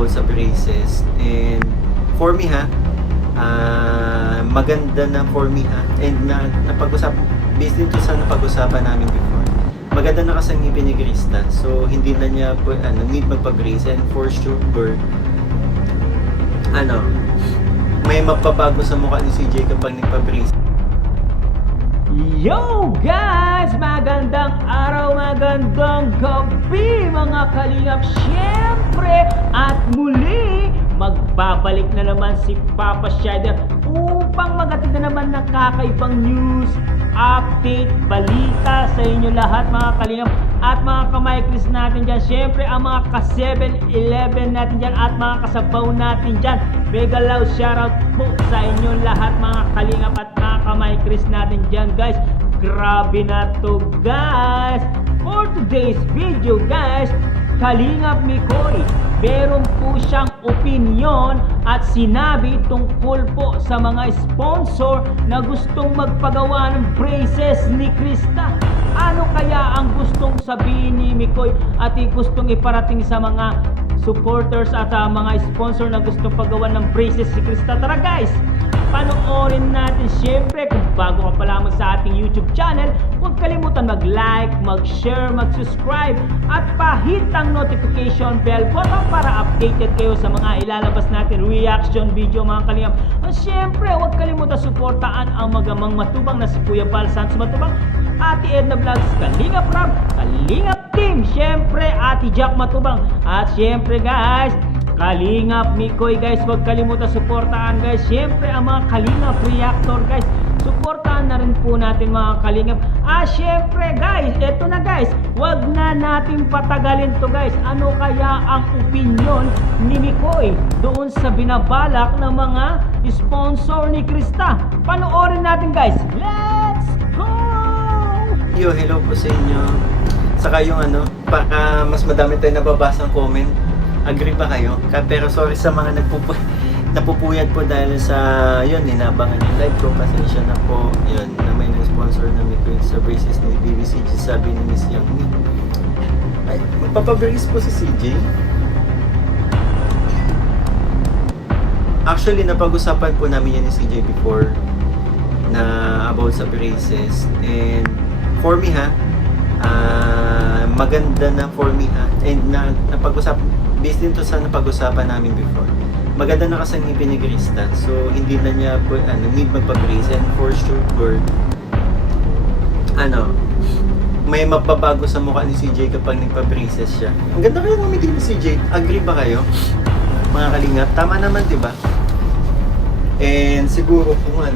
about sa braces. And for me maganda na for me and napag-usap based din to sa napag-usapan namin before. Maganda na kasi ang ngipin ni Krista, so hindi na niya need magpa-brace. And for sure may mapabago sa mukha ni CJ kapag nagpa-brace. Yo guys! Magandang araw, magandang gabi mga kalingap. Siyempre at muli, magbabalik na naman si Papa Shider upang magatid na naman ng kakaibang news, update, balita sa inyo lahat mga kalingap at mga kamaykris natin dyan. Siyempre ang mga ka-7-Eleven natin dyan at mga kasabaw natin dyan. Mega loud shoutout po sa inyo lahat mga kalingap at mga kamaykris natin dyan guys. Grabe na to guys. For today's video guys, Kalingap Mikoy, meron po siyang opinion at sinabi tungkol po sa mga sponsor na gustong magpagawa ng braces ni Krista. Ano kaya ang gustong sabihin ni Mikoy at gustong iparating sa mga supporters at mga sponsor na gustong pagawa ng braces si Krista? Tara guys, panoorin natin. Siyempre, kung bago ka pa lamang sa ating YouTube channel, huwag kalimutan mag-like, mag-share, mag-subscribe at pahit ang notification bell button para updated kayo sa mga ilalabas natin reaction video mga kalingap. At siyempre, huwag kalimutan suportaan ang magamang matubang na si Kuya Val Santos Matubang, Ate Edna Vlogs, Kalingap Rob, Kalingap Team, siyempre Ate Jack Matubang, at siyempre guys, Kalingap Mikoy guys. Huwag kalimutan suportahan guys. Siyempre ang mga Kalingap Reactor guys, suportahan na rin po natin mga Kalingap. Siyempre guys, eto na guys, huwag na natin patagalin to guys. Ano kaya ang opinion ni Mikoy doon sa binabalak ng mga sponsor ni Krista? Panoorin natin guys. Let's go! Hello po sa inyo. Saka yung baka mas madami tayong nababasang comment. Agree ba kayo? Pero sorry sa mga napupuyat po dahil sa yun, inabangan yung live ko. Pasensya na po. Yun, na may nang-sponsor na Mikoy sa braces ni BBCG, sabi ni Miss Yang Mi. Ay, magpapabrace po si CJ. Actually, napag-usapan po namin yan ni CJ before na about sa braces. And for me maganda na for me and napag-usapan based din to sa napag-usapan namin before. Maganda na kasi ang ngipin ni Krista, so hindi na niya need magpa-brace. And for sure may mapabago sa mukha ni CJ kapag nagpa-braces siya. Ang ganda kaya ng ngipin ni CJ. Agree ba kayo? Mga kalingap, tama naman 'di ba? And siguro kung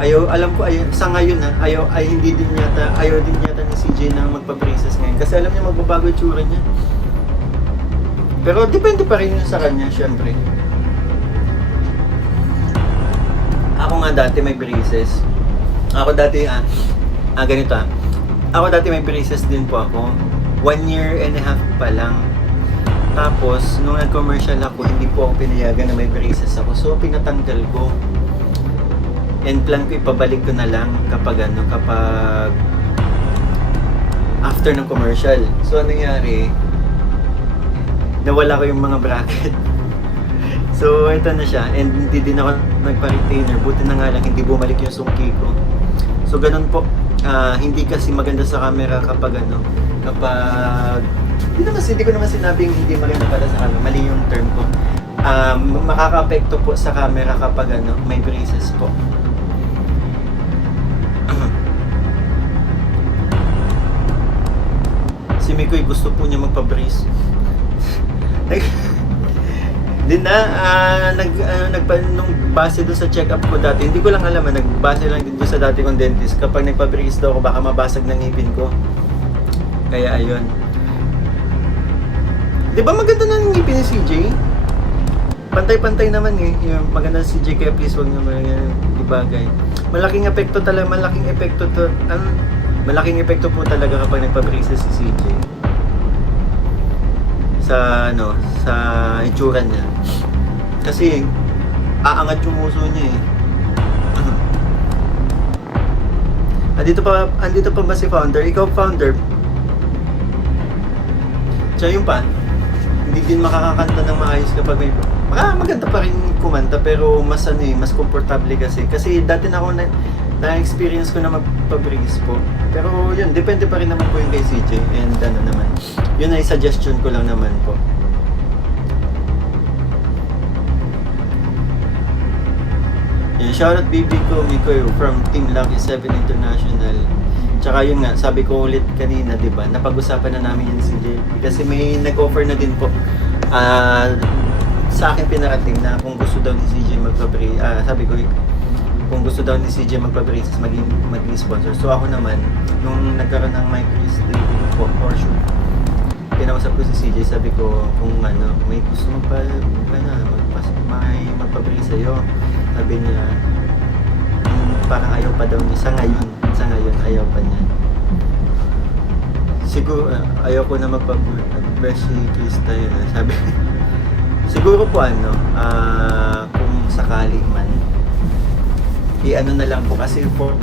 alam ko sa ngayon hindi din yata ni CJ na magpa-braces ngayon kasi alam niya magbabago yung tsura niya. Pero depende pa rin yun sa kanya, syempre. Ako nga dati may braces. Ako dati ganito Ako dati may braces din po ako. 1 year and a half pa lang. Tapos nung nag-commercial ako, hindi po ako pinayagan na may braces ako. So pinatanggal ko. And plan ko ipabalik ko na lang kapag after ng commercial. So ano nangyari? Nawala ko yung mga bracket. So ito na siya. And hindi din ako nagpa-retainer. Buti na nga lang hindi bumalik yung sungki ko. So ganun po. Hindi kasi maganda sa camera kapag hindi ko naman sinabing hindi maganda para sa camera. Mali yung term ko. Makaka-apekto po sa camera kapag may braces po. Si Mikoy gusto po niya magpa-brace. Nung base doon sa check-up ko dati, hindi ko lang alam, nagbase lang din doon sa dati kong dentist. Kapag nagpa-brace daw ako, baka mabasag ng ngipin ko. Kaya ayun. Di ba maganda na ng ngipin ni CJ? Pantay-pantay naman yung maganda si CJ, kaya please wag naman ibagay. Malaking epekto po talaga kapag nagpa-braces si CJ. Sa itsura niya. Kasi aangat yung uso niya Andito pa ba si founder? Ikaw founder. Siya yung pa. hindi din makakakanta ng maayos kapag may maganda pa rin kumanta pero mas mas komportable kasi dati na ako na-experience ko na magpa-breeze po. Pero yun, depende pa rin naman po yung kay CJ and naman. Yun ay suggestion ko lang naman po. Yeah, shoutout BB ko, Mikoy from Team Lucky 7 International. Tsaka yun nga, sabi ko ulit kanina, di ba? Napag-usapan na namin yun si CJ. Kasi may nag-offer na din po sa akin pinarating na kung gusto daw ni CJ magpa-braces, sabi ko kung gusto daw ni CJ magpa-braces maging sponsor. So ako naman, nung nagkaroon ng micro po for sure, kinausap ko si CJ, sabi ko kung may gusto magpa-brace sa'yo. Sabi niya, parang ayaw pa daw niya sa ngayon ayaw pa niya. Siguro ayaw ko na magpa-brace si Krista yun. Sabi siguro po kung sakali man na lang po kasi for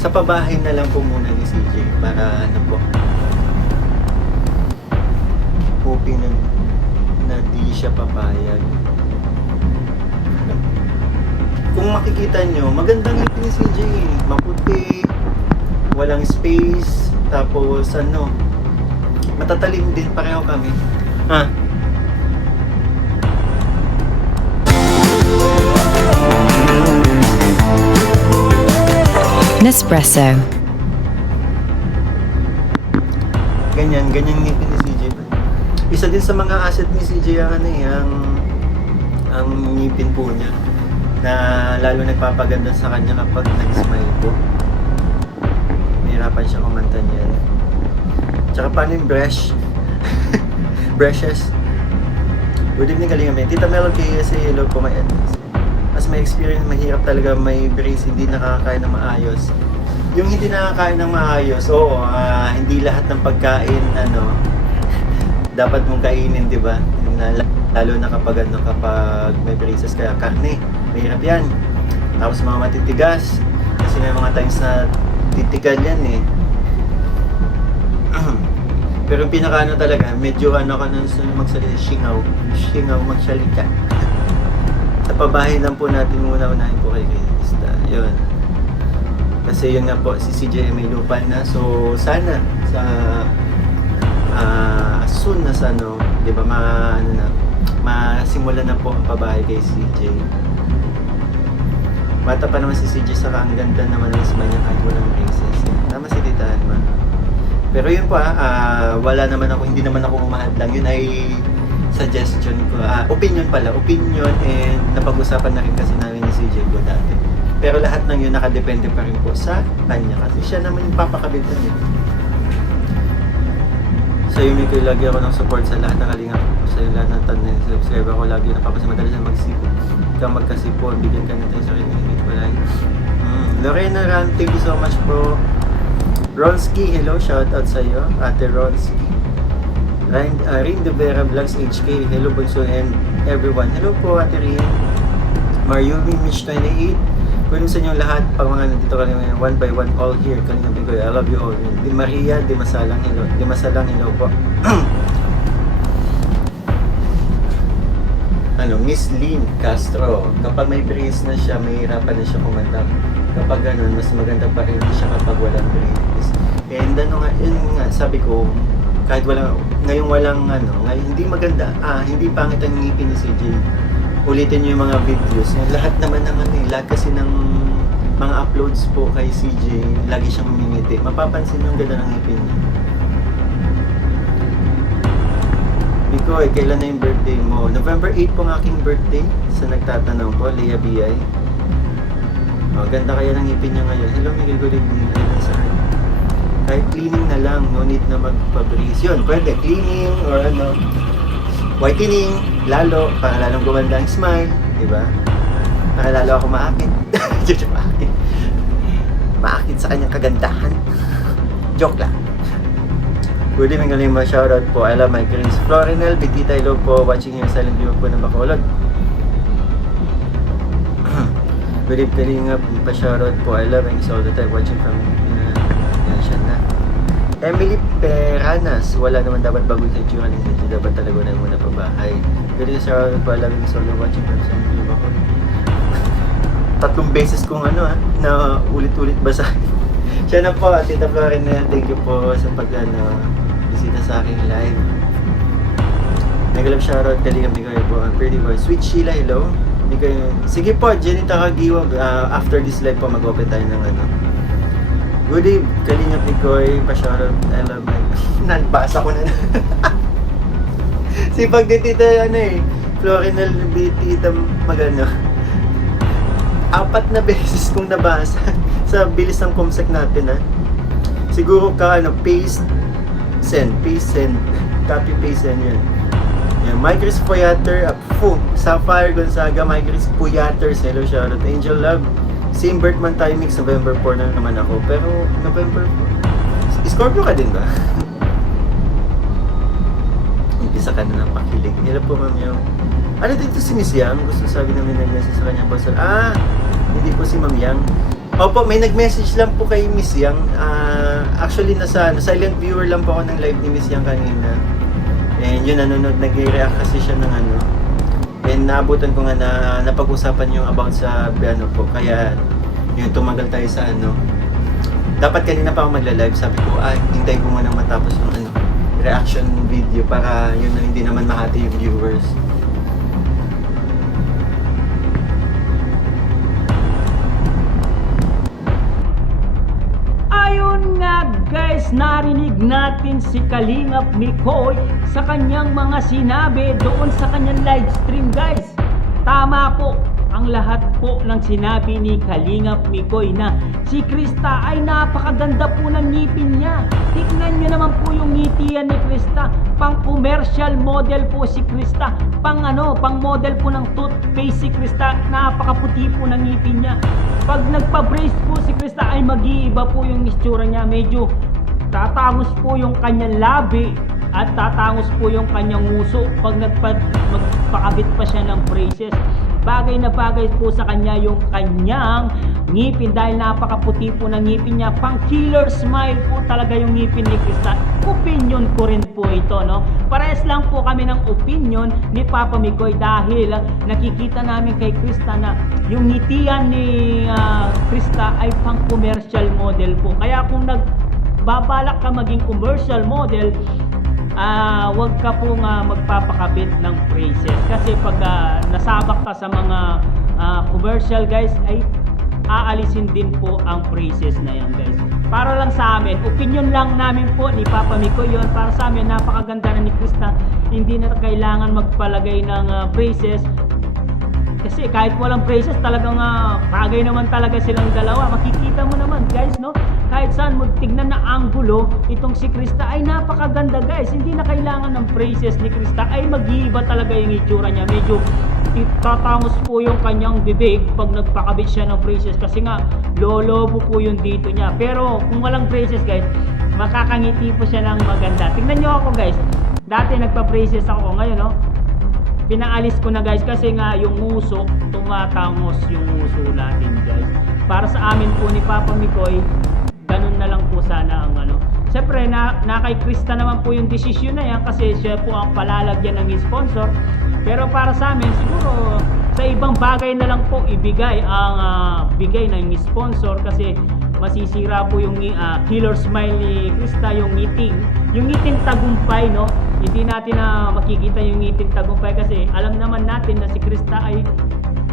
sa pabahay na lang po muna ni CJ para po hoping na di siya papayag. Kung makikita nyo, magandang ngipin ni CJ, maputi, walang space, tapos matatalim din pareho kami. Nespresso. Ganyan ngipin ni CJ. Isa din sa mga asset ni CJ ang ngipin po niya na lalo nagpapaganda sa kanya kapag nag-smile po. Mahirapan siya kumanta niyan. Tsaka paano yung brush? Brushes. Good evening, Kalinga. Tita Melody, kasi hello po, mas may experience, mahirap talaga may brace, hindi nakakain ng maayos. Yung hindi nakakain ng maayos, hindi lahat ng pagkain, dapat mong kainin, di ba? Lalo na kapag may braces, kaya karne, mahirap yan. Tapos mga matitigas, kasi may mga times na titigan yan eh. Pero yung pinaka talaga, medyo ka nun sa magsalita, shingaw magsalita. Sa pabahay lang po natin unahin po kay Krista. Yun. Kasi yun nga po, si CJ may lupa na. So, sana, soon na di ba, masimula na po ang pabahay kay CJ. Bata pa naman si CJ, saka ang ganda naman ng smile niya kahit walang braces. Tama si Tita Alma. Pero yun po hindi naman ako umahad lang. Yun ay suggestion ko, opinion and napag-usapan na rin kasi namin ni CJ ko dati. Pero lahat ng yun nakadepende pa rin po sa kanya kasi siya naman yung papakabit na yun. Sa iyo, Mikoy, lagi ako ng support sa lahat ng kalingap. Sa iyo lahat ng tanong, subscribe ako lagi, napapasa madalas na magsipo. Ikaw magkasipo, bigyan ka na tayo sa kinigit ko lang. Lorena Ran, thank you so much bro. Ronski, hello, shout out sa iyo, Ate Ronski. Rin De Vera Vlogs HK, hello Bunso and everyone. Hello po Ate Rin. Mariumi Mitch 28. Kunin sa inyo lahat pag mga nandito kanina, one by one all here. Kanina Bigoy, I love you all. Di Maria, Di Masalang, hello po. Miss Lynn Castro, kapag may brace na siya, mahirapan na siya kumanta. Kapag ganun, mas maganda pa rin siya kapag walang brace. And yun nga, sabi ko, kahit ngayong hindi maganda, hindi pangit ang ngipin ni CJ. Ulitin niyo yung mga videos niya. Lahat naman lahat kasi ng mga uploads po kay CJ, lagi siyang mimingiti. Mapapansin yung ganda ng ngipin niya. Bikoy, kailan na yung birthday mo? November 8 po ang aking birthday. Sa nagtatanong po, Leah B.I. Ganda kaya ng ngipin niya ngayon. Hello, Miguel, good evening. Kahit cleaning na lang, no need na magpa-brace. Yun, pwede cleaning or whitening, lalo, para lalong gumanda ang smile, di ba? Para lalo ako maakit. Maakit sa kanyang kagandahan. Joke lang. Good evening, galing mo. Shoutout po. I love my greens. Florinel, Bitita, hello po. Watching yung silent viewer po ng Bacolod. Good evening, pa-shoutout po. I love and all the time watching from yan siya na. Emily Peranas, wala naman dapat bago sa itsura ni Sensei, dapat talaga na muna pabahay. Ganito siya, pala rin solo watching pero sa YouTube ako. 3 beses kong na ulit-ulit basahin. Siya na po, Tita Florinel, thank you po sa bisita sa aking live. Nagalab shoutout, Kalinga Migoy po, ang pretty boy. Sweet Sheila, hello. Sige po, Jenny Takagiwa, after this live po, mag-open tayo ng Good day, Kalinga Migoy, pa-shoutout, I love my... Nabasa ko na. Sipag din tita, Florinel, tita, 4 na beses kong nabasa sa bilis ng comsec natin, Siguro paste, send, copy, paste, send yan. Yan, Micris Puyater, Sapphire Gonzaga, Micris Puyater, hello, shoutout, Angel Love, same birth man tayo, mix November 4 na naman ako, pero November 4, Scorpio ka din ba? Umpisa ka na ng pakilig. Hello po, ma'am yung... Ano dito si Miss Yang? Gusto sabi namin nag-message sa kanya po. Hindi po si Ma'am Yang. Opo, may nag-message lang po kay Miss Yang. Actually, silent viewer lang po ako ng live ni Miss Yang kanina. And yun, nanonood, nag-react kasi siya ng And naabutan ko nga na napag-usapan yung about sa po. Kaya, yun, tumagal tayo sa Dapat kanina pa ako magla-live. Sabi ko, hintayin ko muna matapos yung reaction video para yun na hindi naman mahati yung viewers. Ayun nga guys, narinig natin si Kalingap Mikoy sa kanyang mga sinabi doon sa kanyang live stream, guys. Tama po ang lahat po ng sinabi ni Kalingap Mikoy na si Krista ay napakaganda po ng ngipin niya. Tignan nyo naman po yung ngitian ni Krista. Pang commercial model po si Krista. Pang model po ng toothpaste si Krista. Napakaputi po ng ngipin niya. Pag nagpa-brace po si Krista ay mag-iiba po yung itsura niya. Medyo tatangos po yung kanyang labi at tatangos po yung kanyang nguso pag magpakabit pa siya ng braces. Bagay na bagay po sa kanya yung kanyang ngipin dahil napakaputi po ng ngipin niya. Pang killer smile po talaga yung ngipin ni Krista. Opinion ko rin po ito, Parehas lang po kami ng opinion ni Papa Mikoy dahil nakikita namin kay Krista na yung ngitian ni Krista ay pang commercial model po. Kaya kung nagbabalak ka maging commercial model, wag ka pong magpapakabit ng braces kasi pag nasabak ka sa mga commercial, guys, ay aalisin din po ang braces na yan, guys. Para lang sa amin, opinion lang namin po ni Papa Mikoy yun. Para sa amin, napakaganda na ni Krista. Hindi na kailangan magpalagay ng braces kasi kahit walang braces talagang bagay naman talaga silang dalawa. Makikita mo naman, guys, kahit saan mo tignan na anggulo, itong si Krista ay napakaganda, guys. Hindi na kailangan ng braces ni Krista, ay mag-iiba talaga yung itsura niya. Medyo tatangos po yung kanyang bibig pag nagpakabit siya ng braces kasi nga lolobo po yung dito niya. Pero kung walang braces, guys, makakangiti po siya ng maganda. Tignan nyo ako, guys. Dati nagpa-braces ako, ngayon pinaalis ko na, guys, kasi nga yung nguso, tumatangos yung nguso natin, guys. Para sa amin po ni Papa Mikoy, ganun na lang po sana ang Siyempre, na kay Krista naman po yung desisyon na yan kasi siya po ang palalagyan ng sponsor. Pero para sa amin, siguro sa ibang bagay na lang po ibigay ang bigay ng sponsor kasi masisira po yung killer smile ni Krista, yung ngiting tagumpay, Hindi natin makikita yung ngiting tagumpay kasi alam naman natin na si Krista ay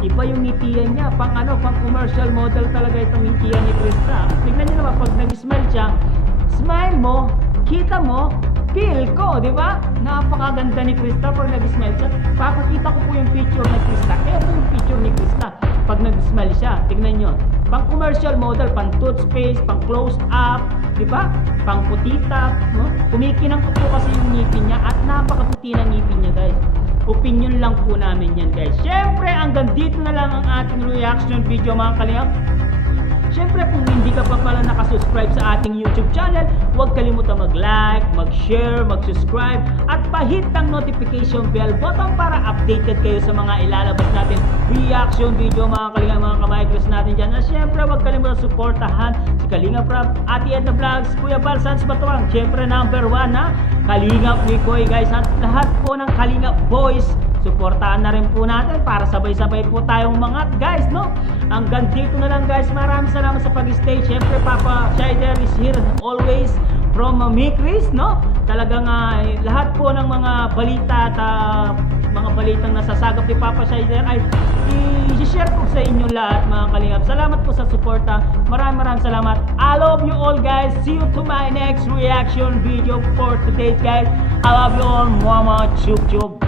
iba yung ngitian niya. Pang commercial model talaga itong ngitian ni Krista. Tingnan niyo naman, pag nag-smile siya, smile mo, kita mo, feel ko, di ba? Napakaganda ni Krista pag nag-smile siya. Papakita ko po yung picture ni Krista. Ito yung picture ni Krista pag nag-smile siya. Tingnan nyo. Pang commercial model, pang toothpaste, pang close up, di ba? Pang putita, Kumikinang po kasi yung ngipin niya at napakaputi ng ngipin niya, guys. Opinion lang po namin yan, guys. Syempre, hanggang dito na lang ang ating reaction video, mga kalingap. Syempre kung hindi ka pa pala nakasubscribe sa ating YouTube channel, huwag kalimutan mag-like, mag-share, mag-subscribe at pahit ang notification bell button para updated kayo sa mga ilalabas natin reaction video mga Kalinga, mga kamaikros natin dyan. At syempre huwag kalimutan suportahan si Kalinga Prab, Ate Edna Vlogs, Kuya Bal Sans Batuang, syempre number 1 na Kalinga Mikoy guys, at lahat po ng Kalinga Boys, suportahan na rin po natin para sabay-sabay po tayong umangat guys, no? Hanggang dito na lang guys, maraming salamat sa pag-stay. Syempre Papa Shider is here always from Mikris, no? Talagang lahat po ng mga balita at mga balitang nasasagap ni Papa Shider ay i-share po sa inyo lahat mga Kalingap. Salamat po sa suporta. Maraming salamat. I love you all guys. See you to my next reaction video for today guys. I love you all. Mama chup chup.